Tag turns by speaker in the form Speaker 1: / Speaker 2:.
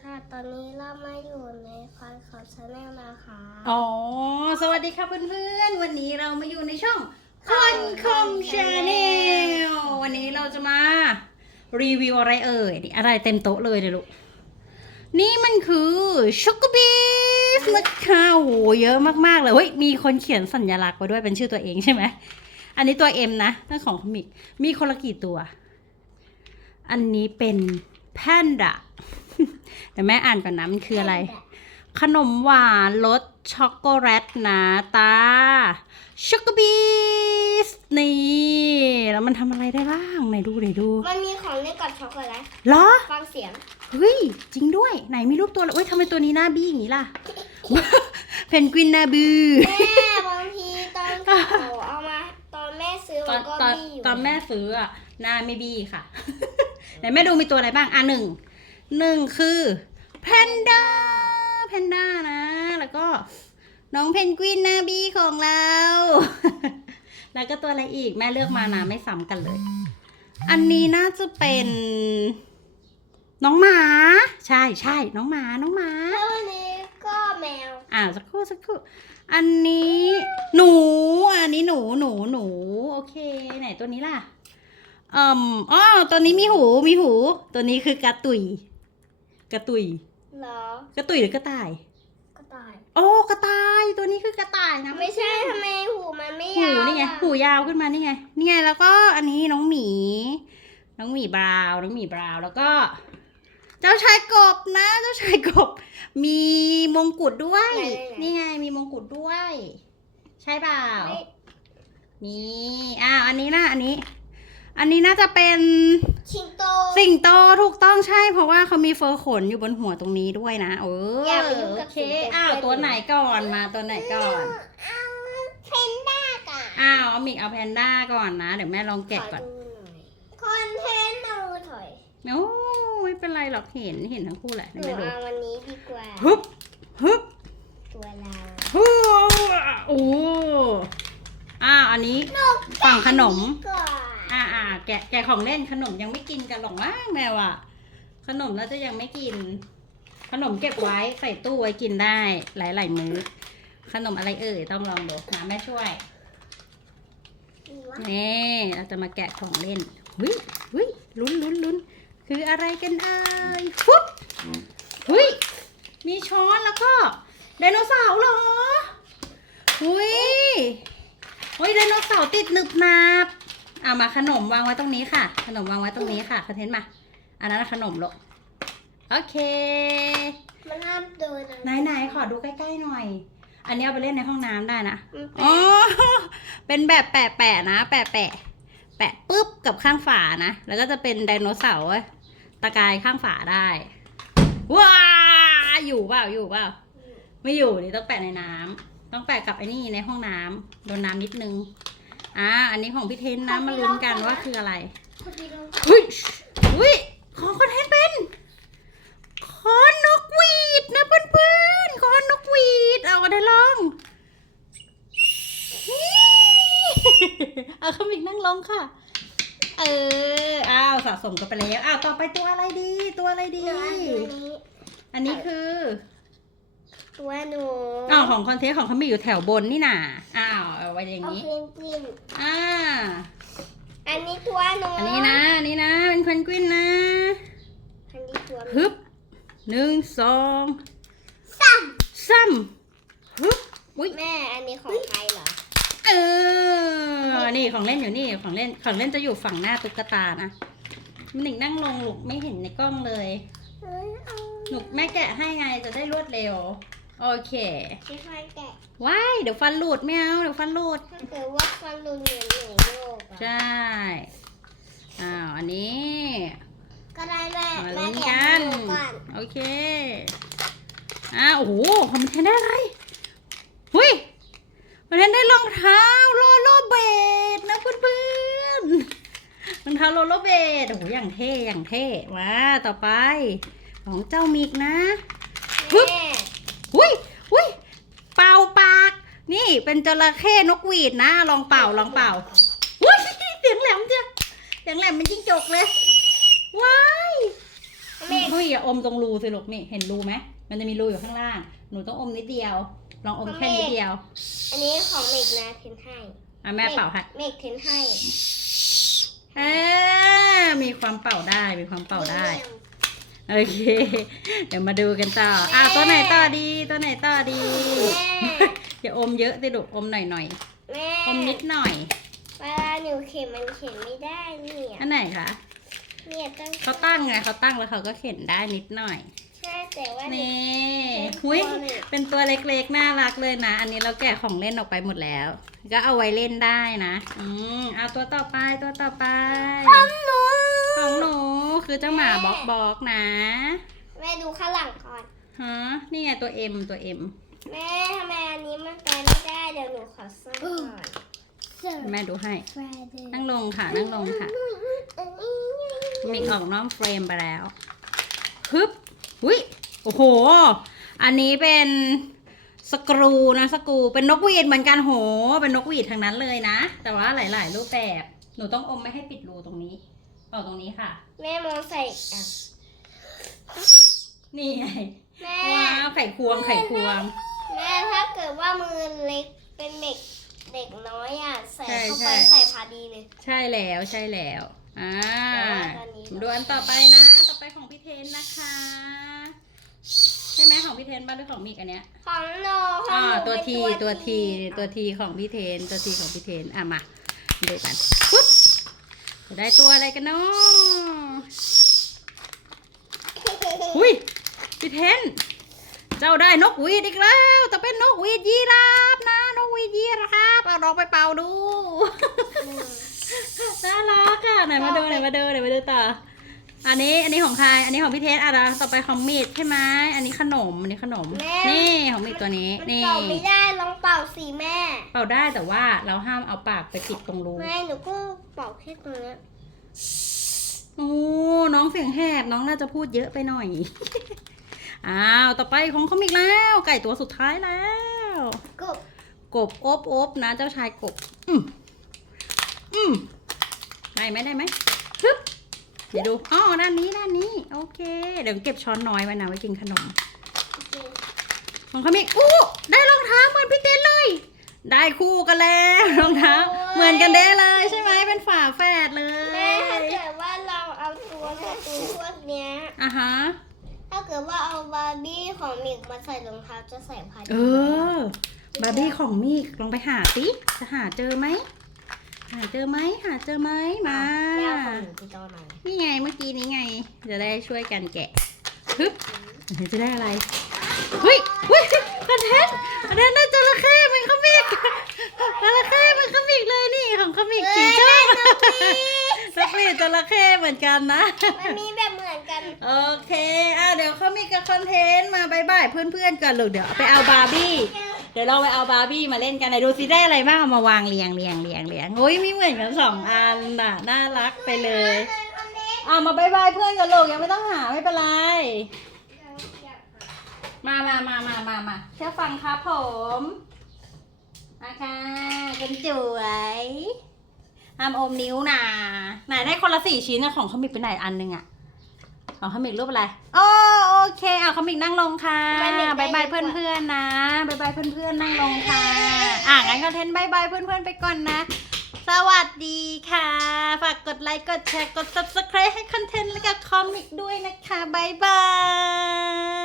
Speaker 1: ค่ะ ตอนนี้เรามาอยู่ในฟันของชาแนลนะคะ
Speaker 2: อ๋อ สวัสดีค่ะเพื่อนๆ วันนี้เรามาอยู่ในช่องคนคมชาแนลวันนี้เราจะมา รีวิวอะไรเอ่ยนี่อะไรเต็มโต๊ะเลยเลยลูก นี่มันคือช็อกโกบีสนะคะโอ้โหเยอะมากๆเลยเฮ้ยมีคนเขียนสัญลักษณ์ไว้ด้วยเป็นชื่อตัวเองใช่ไหม อันนี้ตัว M นะนั่นของคอมิก มีคนละกี่ตัว อันนี้เป็นแพนด้า เดี๋ยวแม่อ่านก่อนนะมันคืออะไร ขนมหวานรสช็อกโกแลตนะตาช็อกโกบีสนี่แล้วมันทำอะไรได้บ้างไหนดูไหนดู
Speaker 1: มันมีของเล่นกับช็อกโกแลต
Speaker 2: เหรอ
Speaker 1: ฟังเสียง
Speaker 2: เฮ้ยจริงด้วยไหนมีรูปตัวเลยเอ้ยทำไมตัวนี้หน้าบี้อย่างนี้ล่ะเพนกวินหน้าบือ
Speaker 1: แม่บางทีตอนเขาเอามาตอนแม่ซื้อ
Speaker 2: ตอ
Speaker 1: มันนก็
Speaker 2: ตอน
Speaker 1: มีอยู่
Speaker 2: ตอนแม่ซื้ออะหน้าไม่บี้ค่ะ ไหนแม่ดูมีตัวอะไรบ้างอะหนึ่ง หนึ่งคือแพนด้าแพนด้านะ แล้วก็น้องเพนกวินหน้าบี้ของเรา แล้วก็ตัวอะไรอีกแม่เลือกมานะไม่ซ้ำกันเลย อันนี้น่าจะเป็น น้องหมา ใช่ใช่น้องหมาน้องหมา
Speaker 1: แล้วอันนี้ก็แมว
Speaker 2: อ่าสักครู่สักครู่อันนี้หนู อันนี้หนูหนูหนูโอเค ไหนตัวนี้ล่ะอืมอ๋อตัวนี้มีหูมีหู ตัวนี้คือกระตุย กระตุย
Speaker 1: เหรอ ก
Speaker 2: ระตุยหรือกระต่าย
Speaker 1: ก็ตาย
Speaker 2: โอ้กระต่ายตัวนี้คือกระต่ายนะ
Speaker 1: ไม่ใช่ทำไมหูมันไม่
Speaker 2: หู
Speaker 1: ยาว
Speaker 2: นี่ไง
Speaker 1: อะ
Speaker 2: หูยาวขึ้นมานี่ไงนี่ไงแล้วก็อันนี้น้องหมี น้องหมีบราวน์น้องหมีบราวน์แล้วก็ เจ้าชายกบนะ เจ้าชายกบ มีมงกุฎด้วยนี่ไงมีมงกุฎด้วย ใช่เปล่า
Speaker 1: ไม่
Speaker 2: นี่ อ้าว อันนี้นะ อันนี้ อันนี้น่าจะเป็น
Speaker 1: ชิงโต
Speaker 2: สิงโตถูกต้องใช่ เพราะว่าเขามีเฟอร์ขนอยู่บนหัวตรงนี้ด้วยนะเออ
Speaker 1: อย่าไปยุ่งกับ
Speaker 2: โอเค
Speaker 1: สิงโต
Speaker 2: อ้าวตัวไหนก่อนมาตัวไหนก่อน
Speaker 1: เอาเพนด้าก่อน
Speaker 2: อ้าวเอามิกเอาแพนด้าก่อนนะ เดี๋ยวแม่ลองแกะก่อน
Speaker 1: ขดูหน่อยคอนเทนต์เอาถอย
Speaker 2: โอ้ไม่เป็นไรหรอกเห็นเห็นทั้งคู่แหละ
Speaker 1: ห
Speaker 2: เดี๋ยว
Speaker 1: นู
Speaker 2: แม่ดู
Speaker 1: เอาวันนี้ดีกว่า
Speaker 2: ฮึบฮึบ
Speaker 1: ตัวเรา
Speaker 2: ฮู้โอ้อ้าวอันนี้ ฝั่งขนม
Speaker 1: ก่อน
Speaker 2: อ่าอ่าแกะแกะของเล่นขนมยังไม่กินกันหรอกมั้งแมวอะ ขนมเราจะยังไม่กิน ขนมเก็บไว้ใส่ตู้ไว้กินได้ หลายๆมื้อ ขนมอะไรเอ่ยต้องลองดูนะแม่ช่วยนี่เราจะมาแกะของเล่นหุยหุยลุ้นลุ้นลุ้นคืออะไรกันเอ่ยฟุ๊บหุยมีช้อนแล้วก็ไดโนเสาร์เหรอหุยหุยไดโนเสาร์ติดหนึบหนาบ เอามาขนมวางไว้ตรงนี้ค่ะ ขนมวางไว้ตรงนี้ค่ะคอนเทนต์มา อันนั้นนะขนมลูกโอเค
Speaker 1: มันห้ามโดน
Speaker 2: ไหนไหนๆขอดูใกล้ๆหน่อย อันนี้เอาไปเล่นในห้องน้ำได้นะ
Speaker 1: มัน
Speaker 2: อ๋อเป็นแบบแปะแปะๆนะ แปะแปะแปะปุ๊บกับข้างฝานะ แล้วก็จะเป็นไดโนเสาร์ตะกายข้างฝาได้ ว้าอยู่เปล่าอยู่เปล่าไม่อยู่นี่ต้องแปะในน้ำต้องแปะกับไอ้นี่ในห้องน้ำโดนน้ำนิดนึง อ่า อันนี้ของพี่เทนนะ มาลุ้นกันว่าคืออะไร
Speaker 1: คนที่โดน
Speaker 2: อุ้ยอุ้ยของคนเทนเป็นคอนนกหวีดนะเพื่อนๆคอนนกหวีด เอาได้ลองเอาขมิกนั่งลงค่ะ เออ อ้าวสะสมกันไปแล้ว อ้าว ต่อไปตัวอะไรดี ตัวอะไรดี
Speaker 1: ตัวนี้
Speaker 2: อันนี้คือ
Speaker 1: ตัวหนู
Speaker 2: อ้าวของคอนเทนต์ของเขามีอยู่แถวบนนี่น่ะอ้าวเอาไว้อย่าง
Speaker 1: เอา
Speaker 2: นี้
Speaker 1: เพนกวิน
Speaker 2: อ่า
Speaker 1: อันนี้ตัวหนู
Speaker 2: อันนี้นะอันนี้นะ เป็นเพนกวินนะ
Speaker 1: อันนี้ตัวหนู
Speaker 2: ฮึบหนึ่งสอง
Speaker 1: ซ้
Speaker 2: ซ้ำฮึบอุ้ยำ
Speaker 1: แม่ อันนี้ของใครเหรอ
Speaker 2: เออ นี่ของเล่นอยู่นี่ของเล่นของเล่นจะอยู่ฝั่งหน้าตุ๊กตานะมันหนิงนั่งลงลูกไม่เห็นในกล้องเลย
Speaker 1: เอ้ยเอา
Speaker 2: หนูแม่แกะให้ไงจะได้รวดเร็ว โอเค
Speaker 1: ช่วยๆแกะ
Speaker 2: ว้ายเดี๋ยวฟันหลุดไม่เอาเดี๋ยวฟันหลุด
Speaker 1: ถ้าเกิดว่าฟันรุนเหมือนหนูโยกอะ
Speaker 2: ใช่อ้าวอันนี้
Speaker 1: ก็ได้แม่
Speaker 2: มา
Speaker 1: แม่
Speaker 2: ลุ้น
Speaker 1: แกะ
Speaker 2: กั
Speaker 1: ให้
Speaker 2: น
Speaker 1: หนูก่อน
Speaker 2: โอเคอ้าวโอ้โหคอมเทนได้อะไรหุยคอมเทนได้รองเท้าโลโลเบดนะเพื่อนๆรองเท้าโลโลเบดโอ้โหอย่างเท่อย่างเท่มาต่อไป ของเจ้ามิกนะปึ๊บ
Speaker 1: แม่
Speaker 2: หุยหุยเป่าปาก นี่เป็นจระเข้นกหวีดนะ ลองเป่าลองเป่าหุยเสียงแหลมจ้ะเสียงแหลมเป็นจิ้งจกเลย ว้าย
Speaker 1: เมฆ
Speaker 2: เฮ้ยอย่าอมตรงรูสิลูกนี่เห็นรูไหมมันจะมีรูอยู่ข้างล่าง หนูต้องอมนิดเดียว ลองอมแค่นิดเดียว
Speaker 1: อันนี้ของเมฆนะเทนให้
Speaker 2: อะแม่เป่าให้
Speaker 1: เมฆเทนให้
Speaker 2: เอ่ามีความเป่าได้มีความเป่าได้ โอเค เดี๋ยวมาดูกันต่อ อะตัวไหนต่อดี ตัวไหนต่อดี
Speaker 1: แม่
Speaker 2: อย่าอมเยอะสิลูกอมหน่อยหน่อย
Speaker 1: แม่
Speaker 2: ๆอมนิดหน่อย
Speaker 1: เวลาหนูเข็นมันเข็นไม่ได้เนี่ย
Speaker 2: อันไหนคะ
Speaker 1: เนี่ยต้อง
Speaker 2: เขาตั้งไงเขาตั้งแล้วเขาก็เข็นได้นิดหน่อย
Speaker 1: ใช่แต่ว่าหนู
Speaker 2: นี่
Speaker 1: เป็น
Speaker 2: หุย
Speaker 1: ตัวหนึ่ง
Speaker 2: เป็นตัวเล็กๆ น่ารักเลยนะ อันนี้เราแกะของเล่นออกไปหมดแล้ว ก็เอาไว้เล่นได้นะ อืมเอาตัวต่อไปตัวต่อไป
Speaker 1: ของหนู
Speaker 2: ของหนู คือเจ้าหมาบอกบอกนะ
Speaker 1: แม่ดูข้างหลังก่อน
Speaker 2: ฮะนี่ไงตัวเอ็มตัวเอ็ม
Speaker 1: แม่ทำไมอันนี้มันแปลไม่ได้เดี๋ยวหนูขอซ่อมก่อน
Speaker 2: แม่ดูให้ นั่งลงค่ะ นั่งลงค่ะ มิกออกน้องเฟรมไปแล้วฮึบอุ้ยโอ้โห อันนี้เป็นสกรูนะสกรูเป็นนกหวีดเหมือนกันโห เป็นนกหวีดทางนั้นเลยนะ แต่ว่าหลาย ๆ รูปแบบ หนูต้องอมไม่ให้ปิดรูตรงนี้ เป่าตรงนี้ค่ะ
Speaker 1: แม่มองใส่อะ
Speaker 2: นี่ไง
Speaker 1: แม่
Speaker 2: ว้าวไข่ควงไข่ควง
Speaker 1: แม่ถ้าเกิดว่ามือเล็กเป็นเด็กเด็กน้อยอะใส่
Speaker 2: ใช่
Speaker 1: เข้า
Speaker 2: ใช่
Speaker 1: ไปใส่พอดีเลย
Speaker 2: ใช่แล้วใช่แล้วอ่า
Speaker 1: แต่ว่าตอนนี้
Speaker 2: ดูอันต่อไปนะ ต่อไปของพี่เทนนะคะ ใช่ไหมของพี่เทนบ้างหรือของมิกอันเนี้ย
Speaker 1: ของโนขอ
Speaker 2: อ่าง
Speaker 1: หนู
Speaker 2: ตัว
Speaker 1: เป็น
Speaker 2: ทีตัวทีตัวทีของพี่เทนตัวทีของพี่เทนอะมาดูกันปุ๊บ จะได้ตัวอะไรกันเนาะหุยพี่เทน เจ้าได้นกหวีดอีกแล้ว แต่เป็นนกหวีดยีราฟนะ นกหวีดยีราฟเอาลองไปเป่าดู น่ารักอะไหนมาดูไหนมาดูไหนมาดูต่อ อันนี้อันนี้ของใคร อันนี้ของพี่เทสอะแล้วต่อไปของมิดใช่ไหมอันนี้ขนม อันนี้ขนมนี่ของมิดตัวนี้
Speaker 1: มัน
Speaker 2: นี่
Speaker 1: เป่าไม่ได้ลองเป่าสิแม่
Speaker 2: เป่าได้แต่ว่าเราห้ามเอาปากไปปิดตรงรู
Speaker 1: แม่หนูก็เป่าแค่ตรงเนี้ย
Speaker 2: โอ้น้องเสียงแหบ น้องน่าจะพูดเยอะไปหน่อย อ้าว ต่อไปของเขามิกแล้ว ไก่ตัวสุดท้ายแล้ว
Speaker 1: ก็
Speaker 2: กบอบอบนะ เจ้าชายกบ อืมอืมได้ไหมได้ไหมฮึบ เดี๋ยวดูอ๋อด้านนี้ด้านนี้ โอเค เดี๋ยวเก็บช้อนน้อยไว้นะไว้กินขนมของเขามีอู้ได้รองเท้าเหมือนพี่เต้นเลย ได้คู่กันแล้วรองเท้าเหมือนกันเด้เลยใช่ไหมเป็นฝาแฝดเลย
Speaker 1: แม่ถ้าเกิดว่าเราเอาตัวการ์ตูนพวกเนี้ย
Speaker 2: อะฮะ
Speaker 1: ถ้าเกิดว่าเอาบาร์บี้ของมิกมาใส่รองเท้าจะใส่พอดี
Speaker 2: เออ บาร์บี้ของมิกลองไปหาสิจะหาเจอไหม หาเจอไหมหาเจอไหมมา
Speaker 1: แม่เอาของหนูไปตอนไหน
Speaker 2: นี่ไงเมื่อกี้นี้ไง จะได้ช่วยกันแกะฮึบเดี๋ยวจะได้อะไรเฮ้ยเฮ้ยคอนเทนต์คอนเทนต์ได้จระเข้มันขมิกจระเข้มันขมิกเลยนี่ของขมิกสีจ้าสักปีจระเข้เหมือนกันนะ
Speaker 1: มันมีแบบเหมือนกัน
Speaker 2: โอเค อะเดี๋ยวเขามีกับคอนเทนต์มาบายบายเพื่อนๆกันลูกเดี๋ยวไปเอาบาร์บี้ เดี๋ยวเราไปเอาบาร์บี้มาเล่นกันไหนดูสิได้อะไรบ้างเอามาวางเรียงเรียงเรียงเรียงโอ้ยมีเหมือนกันสองอันน่ะน่ารักไปเลยอะมาบายบายเพื่อนกันลูกยังไม่ต้องหาไม่เป็นไรมามามามามามาเชื่อฟังครับผมมาค่ะเป็นจุ๋ยห้ามอมนิ้วนะไหนได้คนละสี่ชิ้นนะของเขามีเป็นไหนอันหนึงอะของเขามีรูปอะไรโอ้โอเคเอาเขามีนั่งลงค่ะ
Speaker 1: ไม่มี
Speaker 2: บายบายเพื่อนๆนะบายบายเพื่อนๆนั่งลงค่ะ อะงั้นคอนเทนต์บายบายเพื่อนๆไปก่อนนะ สวัสดีค่ะ ฝากกดไลค์ กดแชร์ กด subscribe ให้คอนเทนต์และกับคอมิกด้วยนะคะบายบาย